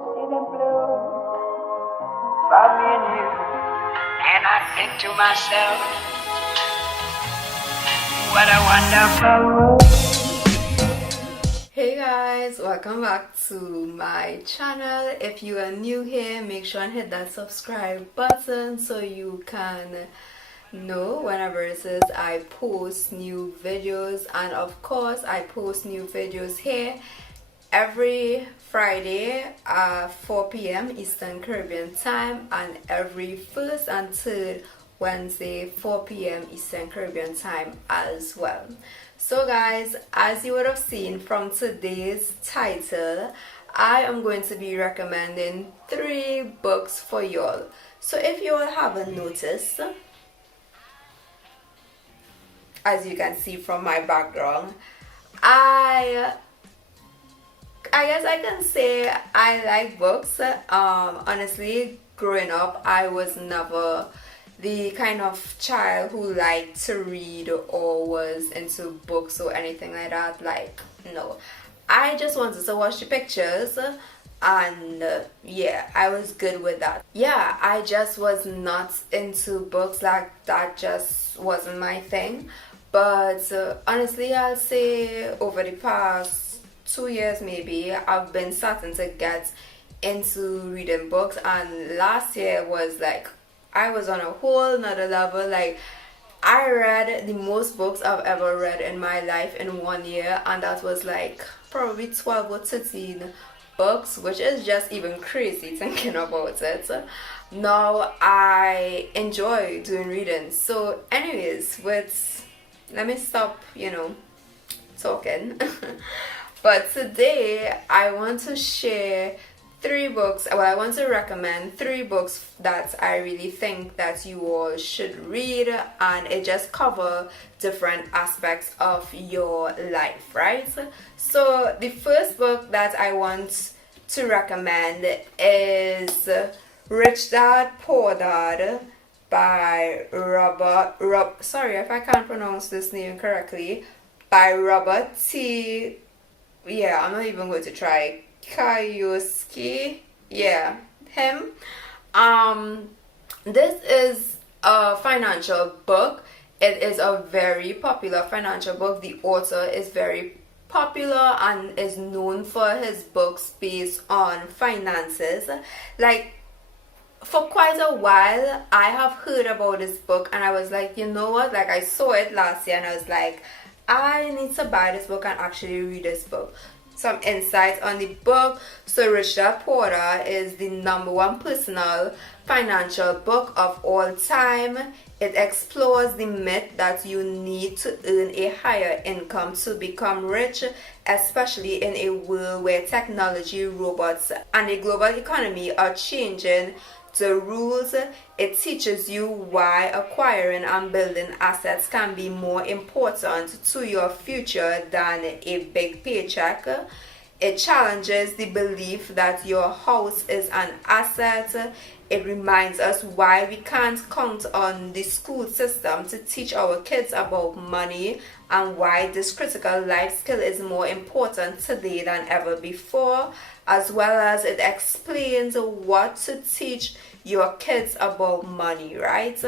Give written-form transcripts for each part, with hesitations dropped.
see the blue for me and you. And I think to myself, what a wonderful world. Hey guys, welcome back to my channel. If you are new here, make sure and hit that subscribe button so you can know whenever it says I post new videos. And of course, I post new videos here every Friday at 4 p.m. Eastern Caribbean time, and every first and third Wednesday 4 p.m. Eastern Caribbean time as well. So guys, as you would have seen from today's title, I am going to be recommending 3 books for y'all. So if you all haven't noticed, as you can see from my background, I guess I can say I like books. Honestly, growing up, I was never the kind of child who liked to read or was into books or anything like that. Like, no. I just wanted to watch the pictures, and yeah, I was good with that. Yeah, I just was not into books. Like, that just wasn't my thing. But honestly, I'll say over the past 2 years maybe, I've been starting to get into reading books, and last year was like I was on a whole nother level. Like, I read the most books I've ever read in my life in 1 year, and that was like probably 12 or 13 books, which is just even crazy thinking about it. Now I enjoy doing reading. So anyways, let me stop, talking. But today I want to share 3 books. Well, I want to recommend 3 books that I really think that you all should read, and it just cover different aspects of your life, right? So the first book that I want to recommend is Rich Dad Poor Dad by sorry if I can't pronounce this name correctly, by Robert T. Yeah, I'm not even going to try. Kiyosaki. Yeah, him. This is a financial book. It is a very popular financial book. The author is very popular and is known for his books based on finances. Like, for quite a while, I have heard about this book, and I was like, you know what? Like, I saw it last year, and I was like, I need to buy this book and actually read this book. Some insights on the book. So Rich Dad Poor Dad is the #1 personal financial book of all time. It explores the myth that you need to earn a higher income to become rich, especially in a world where technology, robots, and the global economy are changing the rules. It teaches you why acquiring and building assets can be more important to your future than a big paycheck. It challenges the belief that your house is an asset. It reminds us why we can't count on the school system to teach our kids about money, and why this critical life skill is more important today than ever before, as well as it explains what to teach your kids about money, right?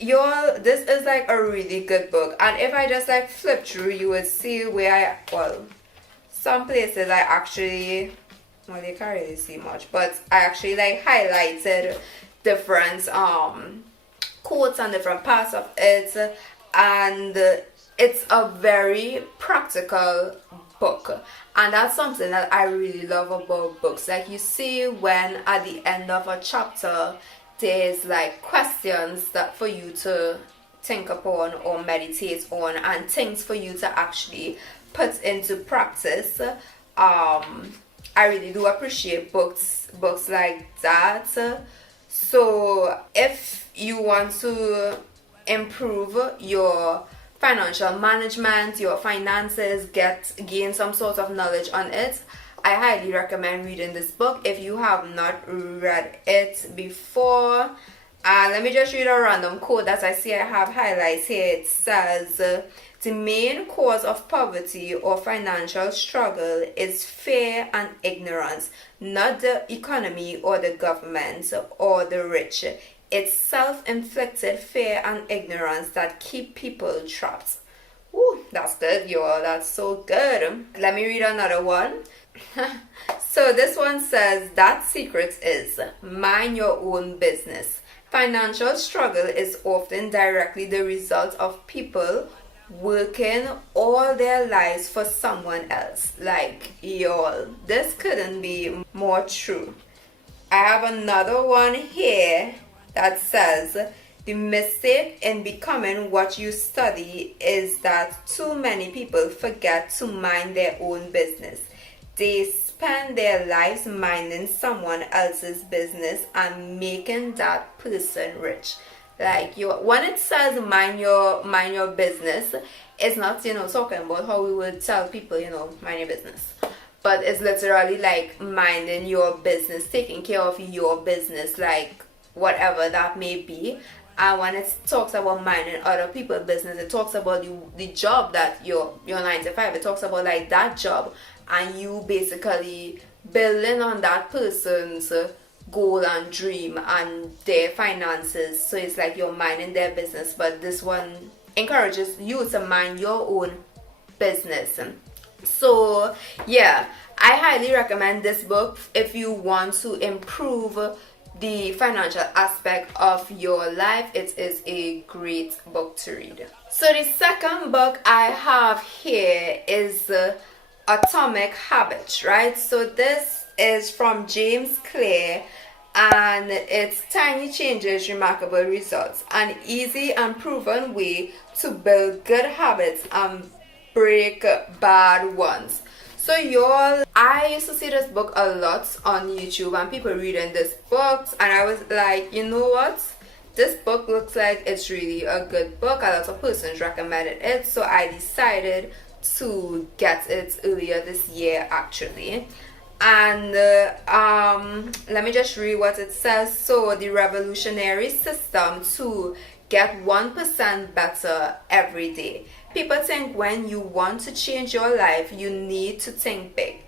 Y'all, this is like a really good book, and if I just like flip through, you would see where some places I actually, well, you can't really see much, but I actually like highlighted different quotes and different parts of it, and it's a very practical book. And that's something that I really love about books. Like, you see when at the end of a chapter there's like questions that for you to think upon or meditate on, and things for you to actually put into practice. I really do appreciate books like that. So if you want to improve your financial management, your finances, gain some sort of knowledge on it, I highly recommend reading this book if you have not read it before. Let me just read a random quote that I see I have highlights here. It says, The main cause of poverty or financial struggle is fear and ignorance, not the economy or the government or the rich. It's self-inflicted fear and ignorance that keep people trapped. Ooh, that's good, y'all. That's so good. Let me read another one. So this one says that secret is mind your own business. Financial struggle is often directly the result of people working all their lives for someone else. Like, y'all, this couldn't be more true. I have another one here that says the mistake in becoming what you study is that too many people forget to mind their own business. They spend their lives minding someone else's business and making that person rich. Like, when it says mind your business, it's not talking about how we would tell people mind your business, but it's literally like minding your business, taking care of your business, like whatever that may be. And when it talks about minding other people's business, it talks about the job that your 9 to 5. It talks about like that job, and you basically building on that person's goal and dream and their finances. So it's like you're minding their business, but this one encourages you to mind your own business. So yeah, I highly recommend this book if you want to improve the financial aspect of your life. It is a great book to read. So the second book I have here is Atomic Habits, right? So this is from James Clear, and it's Tiny Changes, Remarkable Results, an easy and proven way to build good habits and break bad ones. So y'all, I used to see this book a lot on YouTube and people reading this book, and I was like, you know what? This book looks like it's really a good book. A lot of persons recommended it, so I decided to get it earlier this year actually. And let me just read what it says. So the revolutionary system to get 1% better every day. People think when you want to change your life, you need to think big.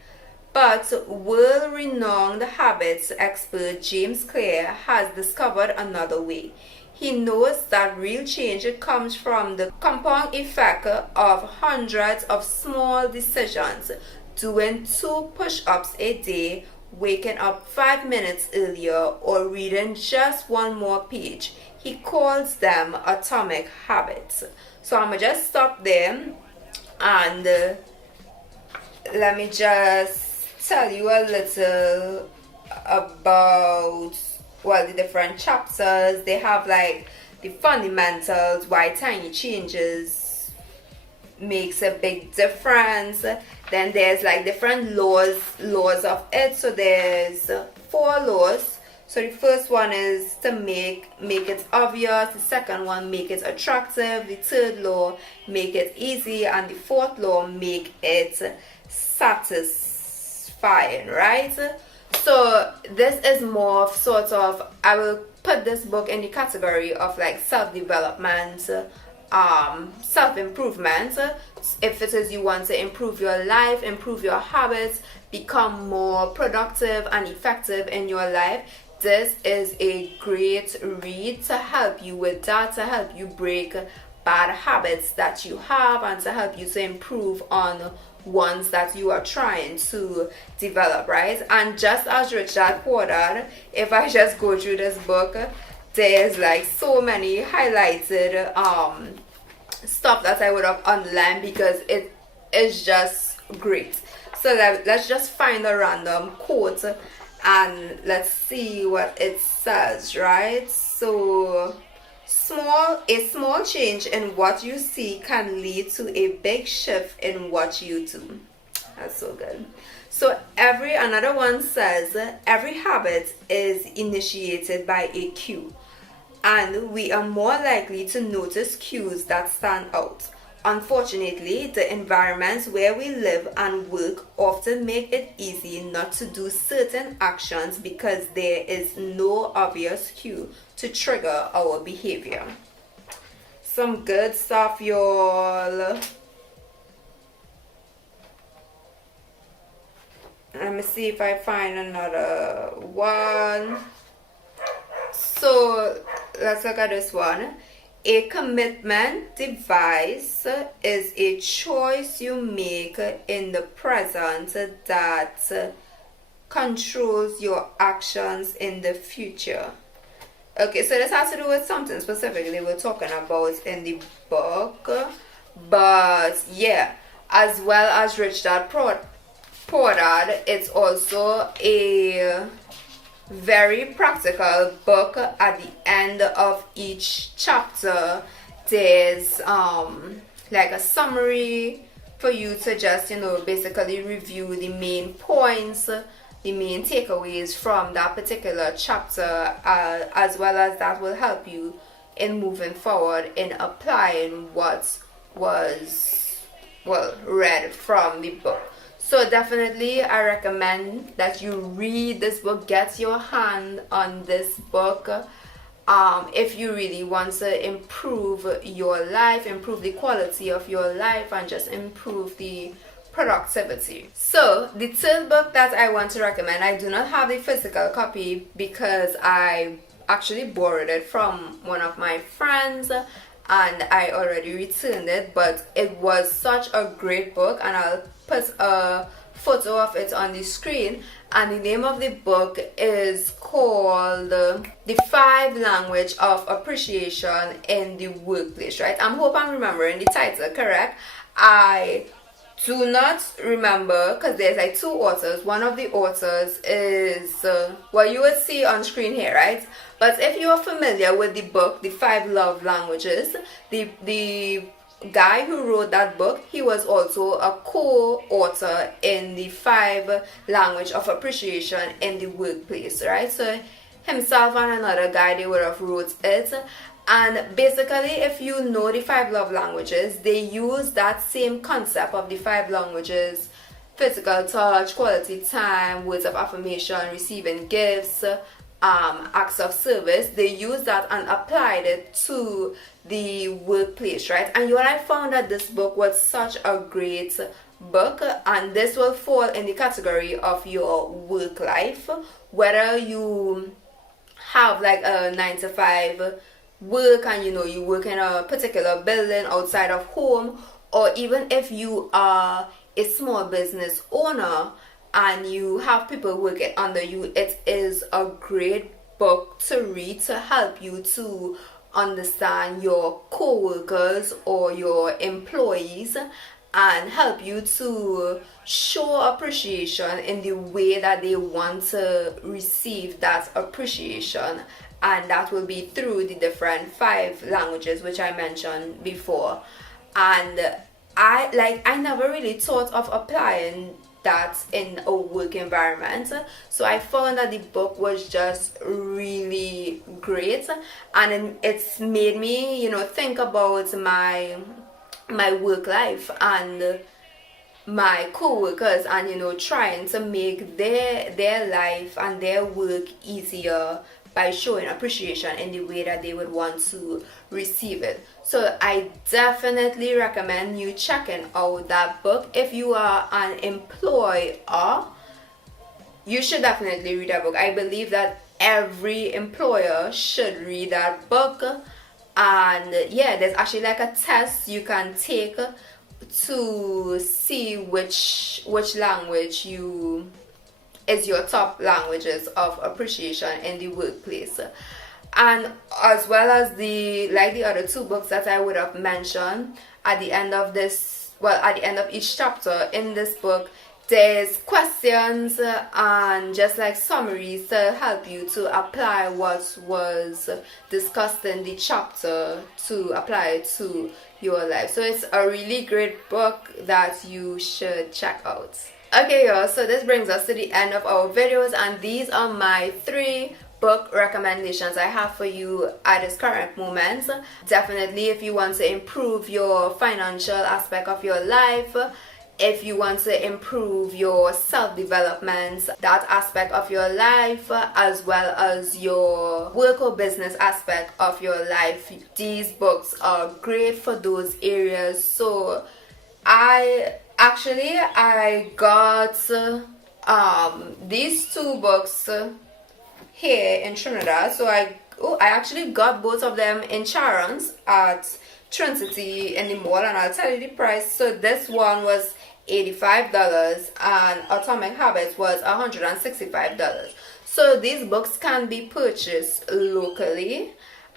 But world-renowned habits expert James Clear has discovered another way. He knows that real change comes from the compound effect of hundreds of small decisions, doing 2 push-ups a day, waking up 5 minutes earlier, or reading just 1 more page. He calls them atomic habits. So I'm going to just stop there and let me just tell you a little about, well, the different chapters. They have like the fundamentals, why tiny changes makes a big difference. Then there's like different laws of it. So there's 4 laws. So the first one is to make it obvious. The second one, make it attractive. The third law, make it easy. And the fourth law, make it satisfying, right? So this is more of sort of, I will put this book in the category of like self-development, self-improvement. If it is you want to improve your life, improve your habits, become more productive and effective in your life, this is a great read to help you with that, to help you break bad habits that you have and to help you to improve on ones that you are trying to develop, right? And just as Richard quoted, if I just go through this book, there's like so many highlighted stuff that I would have underlined because it is just great. So let's just find a random quote and let's see what it says, right? So a small change in what you see can lead to a big shift in what you do. That's so good. So another one says every habit is initiated by a cue, and we are more likely to notice cues that stand out. Unfortunately, the environments where we live and work often make it easy not to do certain actions because there is no obvious cue to trigger our behavior. some good stuff, y'all. Let me see if I find another one. So let's look at this one. A commitment device is a choice you make in the present that controls your actions in the future. Okay, so this has to do with something specifically we're talking about in the book. But yeah, as well as Rich Dad Poor Dad, it's also a very practical book. At the end of each chapter, there's like a summary for you to just basically review the main points, the main takeaways from that particular chapter, as well as that will help you in moving forward in applying what was read from the book. So definitely I recommend that you read this book, get your hand on this book, if you really want to improve your life, improve the quality of your life, and just improve the productivity. So the third book that I want to recommend, I do not have the physical copy because I actually borrowed it from one of my friends and I already returned it, but it was such a great book, and I'll put a photo of it on the screen. And the name of the book is called The 5 Language of Appreciation in the Workplace, right? I hope I'm remembering the title correct. I do not remember because there's like 2 authors. One of the authors is you would see on screen here, right? But if you are familiar with the book The 5 Love Languages, the guy who wrote that book, he was also a co-author in The 5 Language of Appreciation in the Workplace, right? So himself and another guy, they would have wrote it. And basically, if you know the 5 love languages, they use that same concept of the 5 languages: physical touch, quality time, words of affirmation, receiving gifts, acts of service. They use that and applied it to the workplace, right? And what I found that this book was such a great book, and this will fall in the category of your work life, whether you have like a 9 to 5 work and you work in a particular building outside of home, or even if you are a small business owner and you have people working under you, it is a great book to read to help you to understand your co-workers or your employees and help you to show appreciation in the way that they want to receive that appreciation. And that will be through the different 5 languages which I mentioned before. And I never really thought of applying that in a work environment, so I found that the book was just really great, and it's made me think about my work life and my co-workers, and trying to make their life and their work easier by showing appreciation in the way that they would want to receive it. So I definitely recommend you checking out that book. If you are an employer, you should definitely read that book. I believe that every employer should read that book. And yeah, there's actually like a test you can take to see which language is your top languages of appreciation in the workplace. And as well as the other 2 books that I would have mentioned, at the end of each chapter in this book, there's questions and just like summaries to help you to apply what was discussed in the chapter, to apply it to your life. So it's a really great book that you should check out. Okay y'all, so this brings us to the end of our videos, and these are my 3 book recommendations I have for you at this current moment. Definitely, if you want to improve your financial aspect of your life, if you want to improve your self-development, that aspect of your life, as well as your work or business aspect of your life, these books are great for those areas. So I got these two books here in Trinidad. So I actually got both of them in Charon's at Trinity in the mall, and I'll tell you the price. So this one was $85 and Atomic Habits was $165. So these books can be purchased locally,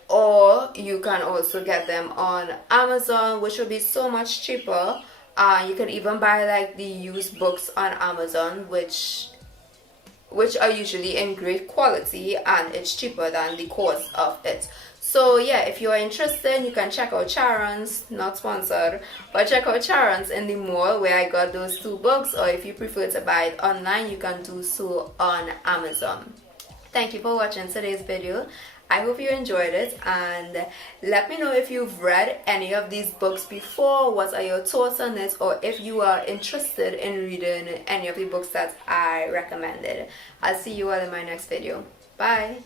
or you can also get them on Amazon, which will be so much cheaper. You can even buy like the used books on Amazon, which are usually in great quality, and it's cheaper than the cost of it. So yeah, if you are interested, you can check out Charon's, not sponsored, but check out Charon's in the mall where I got those two books, or if you prefer to buy it online, you can do so on Amazon. Thank you for watching today's video. I hope you enjoyed it, and let me know if you've read any of these books before, what are your thoughts on it, or if you are interested in reading any of the books that I recommended. I'll see you all in my next video. Bye!